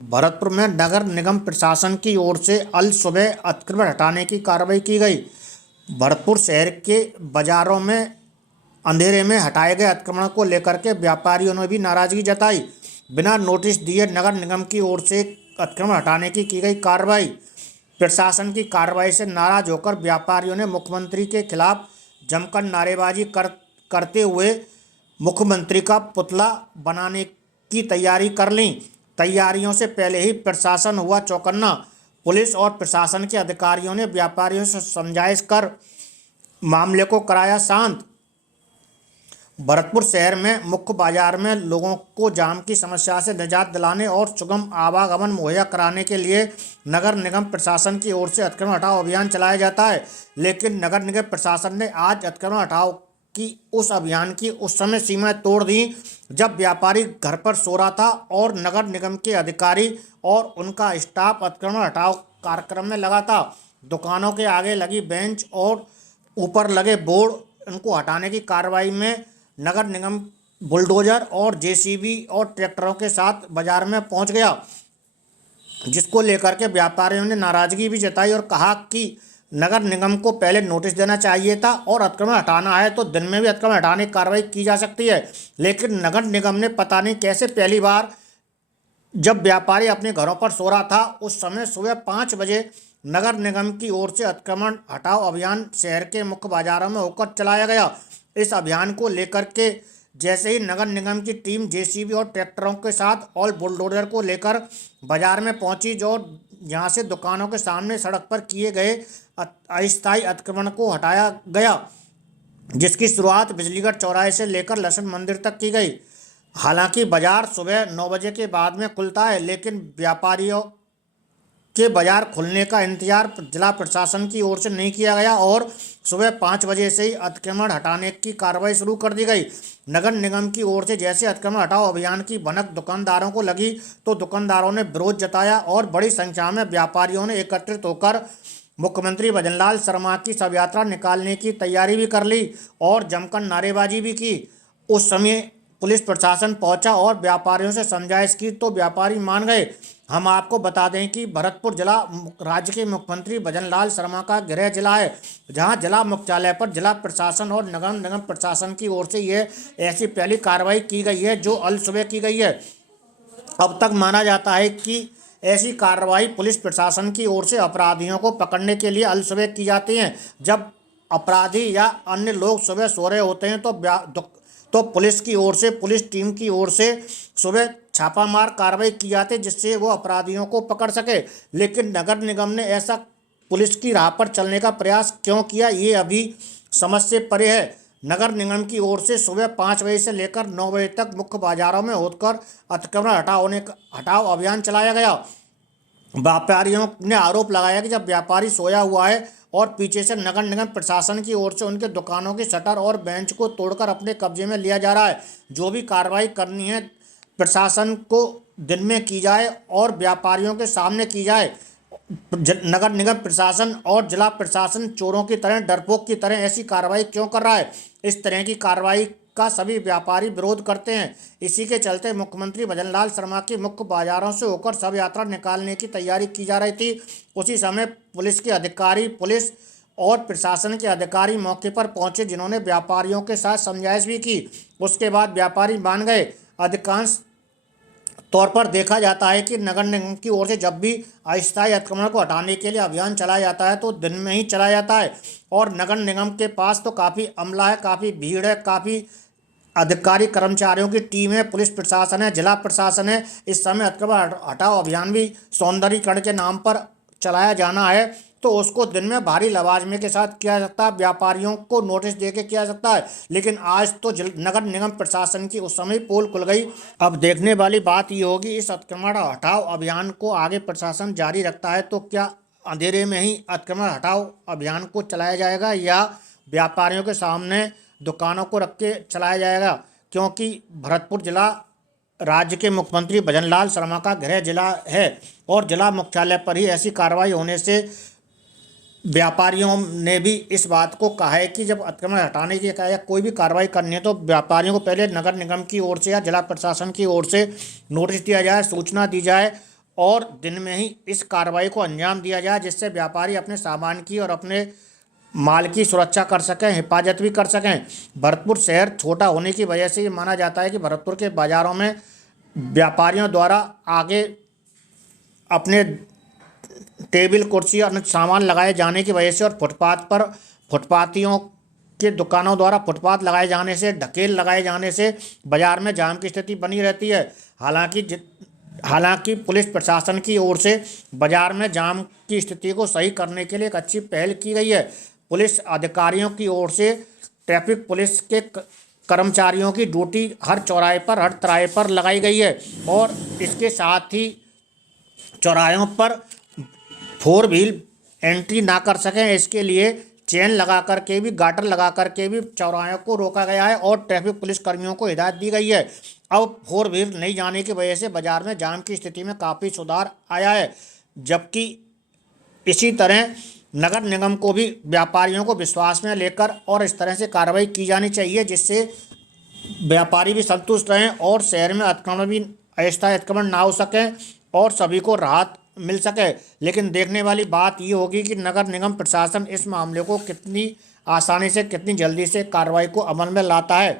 भरतपुर में नगर निगम प्रशासन की ओर से अल सुबह अतिक्रमण हटाने की कार्रवाई की गई। भरतपुर शहर के बाजारों में अंधेरे में हटाए गए अतिक्रमण को लेकर के व्यापारियों ने भी नाराजगी जताई। बिना नोटिस दिए नगर निगम की ओर से अतिक्रमण हटाने की गई कार्रवाई। प्रशासन की कार्रवाई से नाराज होकर व्यापारियों ने मुख्यमंत्री के खिलाफ जमकर नारेबाजी करते हुए मुख्यमंत्री का पुतला बनाने की तैयारी कर ली। तैयारियों से पहले ही प्रशासन हुआ चौकन्ना। पुलिस और प्रशासन के अधिकारियों ने व्यापारियों से समझाइश कर मामले को कराया शांत। भरतपुर शहर में मुख्य बाजार में लोगों को जाम की समस्या से निजात दिलाने और सुगम आवागमन मुहैया कराने के लिए नगर निगम प्रशासन की ओर से अतिक्रमण हटाओ अभियान चलाया जाता है। लेकिन नगर निगम प्रशासन ने आज अतिक्रमण हटाओ की उस अभियान की उस समय सीमाएं तोड़ दी जब व्यापारी घर पर सो रहा था और नगर निगम के अधिकारी और उनका स्टाफ अतिक्रमण हटाओ कार्यक्रम में लगा था। दुकानों के आगे लगी बेंच और ऊपर लगे बोर्ड उनको हटाने की कार्रवाई में नगर निगम बुलडोजर और जेसीबी और ट्रैक्टरों के साथ बाजार में पहुंच गया, जिसको लेकर के व्यापारियों ने नाराजगी भी जताई और कहा कि नगर निगम को पहले नोटिस देना चाहिए था और अतिक्रमण हटाना है तो दिन में भी अतिक्रमण हटाने की कार्रवाई की जा सकती है। लेकिन नगर निगम ने पता नहीं कैसे पहली बार जब व्यापारी अपने घरों पर सो रहा था उस समय सुबह 5 बजे नगर निगम की ओर से अतिक्रमण हटाओ अभियान शहर के मुख्य बाजारों में होकर चलाया गया। इस अभियान को लेकर के जैसे ही नगर निगम की टीम जेसीबी और ट्रैक्टरों के साथ और बुलडोजर को लेकर बाजार में पहुंची, जो यहाँ से दुकानों के सामने सड़क पर किए गए अस्थायी अतिक्रमण को हटाया गया, जिसकी शुरुआत बिजलीगढ़ चौराहे से लेकर लक्ष्मण मंदिर तक की गई। हालांकि बाजार सुबह 9 बजे के बाद में खुलता है, लेकिन व्यापारियों के बाजार खुलने का इंतजार जिला प्रशासन की ओर से नहीं किया गया और सुबह 5 बजे से ही अतिक्रमण हटाने की कार्रवाई शुरू कर दी गई। नगर निगम की ओर से जैसे अतिक्रमण हटाओ अभियान की भनक दुकानदारों को लगी तो दुकानदारों ने विरोध जताया और बड़ी संख्या में व्यापारियों ने एकत्रित होकर मुख्यमंत्री भजनलाल शर्मा की शव यात्रा निकालने की तैयारी भी कर ली और जमकर नारेबाजी भी की। उस समय पुलिस प्रशासन पहुंचा और व्यापारियों से समझाइश की तो व्यापारी मान गए। हम आपको बता दें कि भरतपुर जिला राज्य के मुख्यमंत्री भजनलाल शर्मा का गृह जिला है, जहां जिला मुख्यालय पर जिला प्रशासन और नगर निगम प्रशासन की ओर से यह ऐसी पहली कार्रवाई की गई है जो अल सुबह की गई है। अब तक माना जाता है कि ऐसी कार्रवाई पुलिस प्रशासन की ओर से अपराधियों को पकड़ने के लिए अल सुबह की जाती हैं। जब अपराधी या अन्य लोग सुबह सो रहे होते हैं तो पुलिस की ओर से पुलिस टीम की ओर से सुबह छापामार कार्रवाई की जाती है जिससे वो अपराधियों को पकड़ सके। लेकिन नगर निगम ने ऐसा पुलिस की राह पर चलने का प्रयास क्यों किया, ये अभी समझ से परे है। नगर निगम की ओर से सुबह 5 बजे से लेकर 9 बजे तक मुख्य बाजारों में होकर अतिक्रमण हटाओ अभियान चलाया गया। व्यापारियों ने आरोप लगाया कि जब व्यापारी सोया हुआ है और पीछे से नगर निगम प्रशासन की ओर से उनके दुकानों की शटर और बेंच को तोड़कर अपने कब्जे में लिया जा रहा है। जो भी कार्रवाई करनी है प्रशासन को दिन में की जाए और व्यापारियों के सामने की जाए। नगर निगम प्रशासन और जिला प्रशासन चोरों की तरह डरपोक की तरह ऐसी कार्रवाई क्यों कर रहा है? इस तरह की कार्रवाई का सभी व्यापारी विरोध करते हैं। इसी के चलते मुख्यमंत्री भजनलाल शर्मा की मुख्य बाजारों से होकर शव यात्रा निकालने की तैयारी की जा रही थी। उसी समय पुलिस और प्रशासन के अधिकारी मौके पर पहुंचे, जिन्होंने व्यापारियों के साथ समझाइश भी की। उसके बाद व्यापारी मान गए। अधिकांश तौर पर देखा जाता है कि नगर निगम की ओर से जब भी अस्थायी अतिक्रमण को हटाने के लिए अभियान चलाया जाता है तो दिन में ही चलाया जाता है और नगर निगम के पास तो काफ़ी अमला है, काफ़ी भीड़ है, काफ़ी अधिकारी कर्मचारियों की टीम है, पुलिस प्रशासन है, जिला प्रशासन है। इस समय अतिक्रमण हटाओ अभियान भी सौंदर्यीकरण के नाम पर चलाया जाना है तो उसको दिन में भारी लवाजमे के साथ किया जा सकता है, व्यापारियों को नोटिस दे के किया जा सकता है। लेकिन आज तो नगर निगम प्रशासन की उस समय पोल खुल गई। अब देखने वाली बात ये होगी इस अतिक्रमण हटाओ अभियान को आगे प्रशासन जारी रखता है तो क्या अंधेरे में ही अतिक्रमण हटाओ अभियान को चलाया जाएगा या व्यापारियों के सामने दुकानों को रख के चलाया जाएगा, क्योंकि भरतपुर जिला राज्य के मुख्यमंत्री भजनलाल शर्मा का गृह जिला है और जिला मुख्यालय पर ही ऐसी कार्रवाई होने से व्यापारियों ने भी इस बात को कहा है कि जब अतिक्रमण हटाने की या कोई भी कार्रवाई करनी है तो व्यापारियों को पहले नगर निगम की ओर से या जिला प्रशासन की ओर से नोटिस दिया जाए, सूचना दी जाए और दिन में ही इस कार्रवाई को अंजाम दिया जाए, जिससे व्यापारी अपने सामान की और अपने माल की सुरक्षा कर सकें, हिफाजत भी कर सकें। भरतपुर शहर छोटा होने की वजह से ये माना जाता है कि भरतपुर के बाज़ारों में व्यापारियों द्वारा आगे अपने टेबल कुर्सी और सामान लगाए जाने की वजह से और फुटपाथ पर फुटपाथियों के दुकानों द्वारा फुटपाथ लगाए जाने से, ढकेल लगाए जाने से बाज़ार में जाम की स्थिति बनी रहती है। हालांकि पुलिस प्रशासन की ओर से बाज़ार में जाम की स्थिति को सही करने के लिए एक अच्छी पहल की गई है। पुलिस अधिकारियों की ओर से ट्रैफिक पुलिस के कर्मचारियों की ड्यूटी हर चौराहे पर, हर तिराहे पर लगाई गई है और इसके साथ ही चौराहों पर फोर व्हील एंट्री ना कर सकें, इसके लिए चेन लगा करके भी, गाटर लगा करके भी चौराहों को रोका गया है और ट्रैफिक पुलिस कर्मियों को हिदायत दी गई है। अब फोर व्हील नहीं जाने की वजह से बाजार में जाम की स्थिति में काफ़ी सुधार आया है। जबकि इसी तरह नगर निगम को भी व्यापारियों को विश्वास में लेकर और इस तरह से कार्रवाई की जानी चाहिए, जिससे व्यापारी भी संतुष्ट रहें और शहर में अतिक्रमण भी अस्थायी अतिक्रमण ना हो सकें और सभी को राहत मिल सके। लेकिन देखने वाली बात ये होगी कि नगर निगम प्रशासन इस मामले को कितनी आसानी से, कितनी जल्दी से कार्रवाई को अमल में लाता है।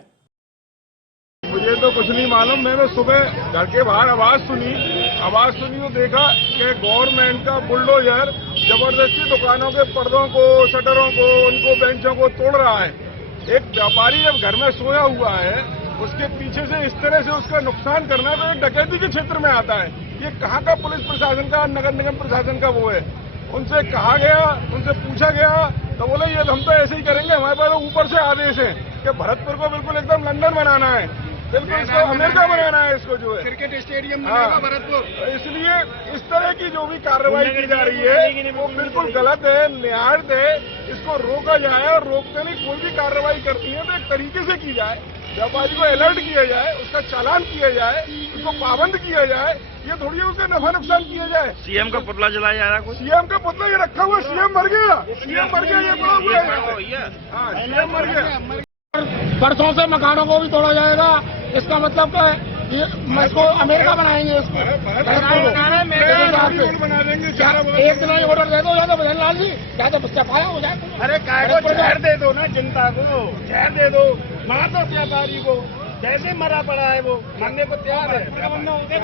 मुझे तो कुछ नहीं मालूम। मैंने सुबह घर के बाहर आवाज सुनी तो देखा कि गवर्नमेंट का बुलडोजर जबरदस्ती दुकानों के पर्दों को, शटरों को, उनको बेंचों को तोड़ रहा है। एक व्यापारी जब घर में सोया हुआ है, उसके पीछे से इस तरह से उसका नुकसान करना तो एक डकैती के क्षेत्र में आता है। ये कहाँ का पुलिस प्रशासन का, नगर निगम प्रशासन का वो है। उनसे कहा गया, उनसे पूछा गया तो बोले ये हम तो ऐसे ही करेंगे, हमारे पास ऊपर से आदेश है कि भरतपुर को बिल्कुल एकदम लंदन बनाना है, बिल्कुल इसको अमेरिका बनाना है, इसको जो है क्रिकेट स्टेडियम बनेगा भरतपुर। इसलिए इस तरह की जो भी कार्रवाई की जा रही है वो बिल्कुल गलत है, न्यायिक है। इसको रोका जाए और रोकते नहीं, कोई भी कार्रवाई करती है तो एक तरीके से की जाए, व्यापारी को अलर्ट किया जाए, उसका चालान किया जाए, उसको पाबंद किया जाए। ये थोड़ी उसका नफा नुकसान किया जाए। सीएम का पुतला जलाया जा रहा है, सीएम का पुतला ये रखा हुआ, सीएम मर गया, सीएम मर गया, ये बड़ा हुआ है। हाँ, सीएम मर गया। परसों से मकानों को भी तोड़ा जाएगा। इसका मतलब क्या है? ये इसको अमेरिका बनाएंगे, इसको बना देंगे। एक दिन ऑर्डर दे दो या तो भजनलाल जी, या तो सफाया हो जाए। अरे काय को जहर दे दो ना, जनता को जहर दे दो, मार दो व्यापारी को। जैसे मरा पड़ा है वो मरने को तैयार है।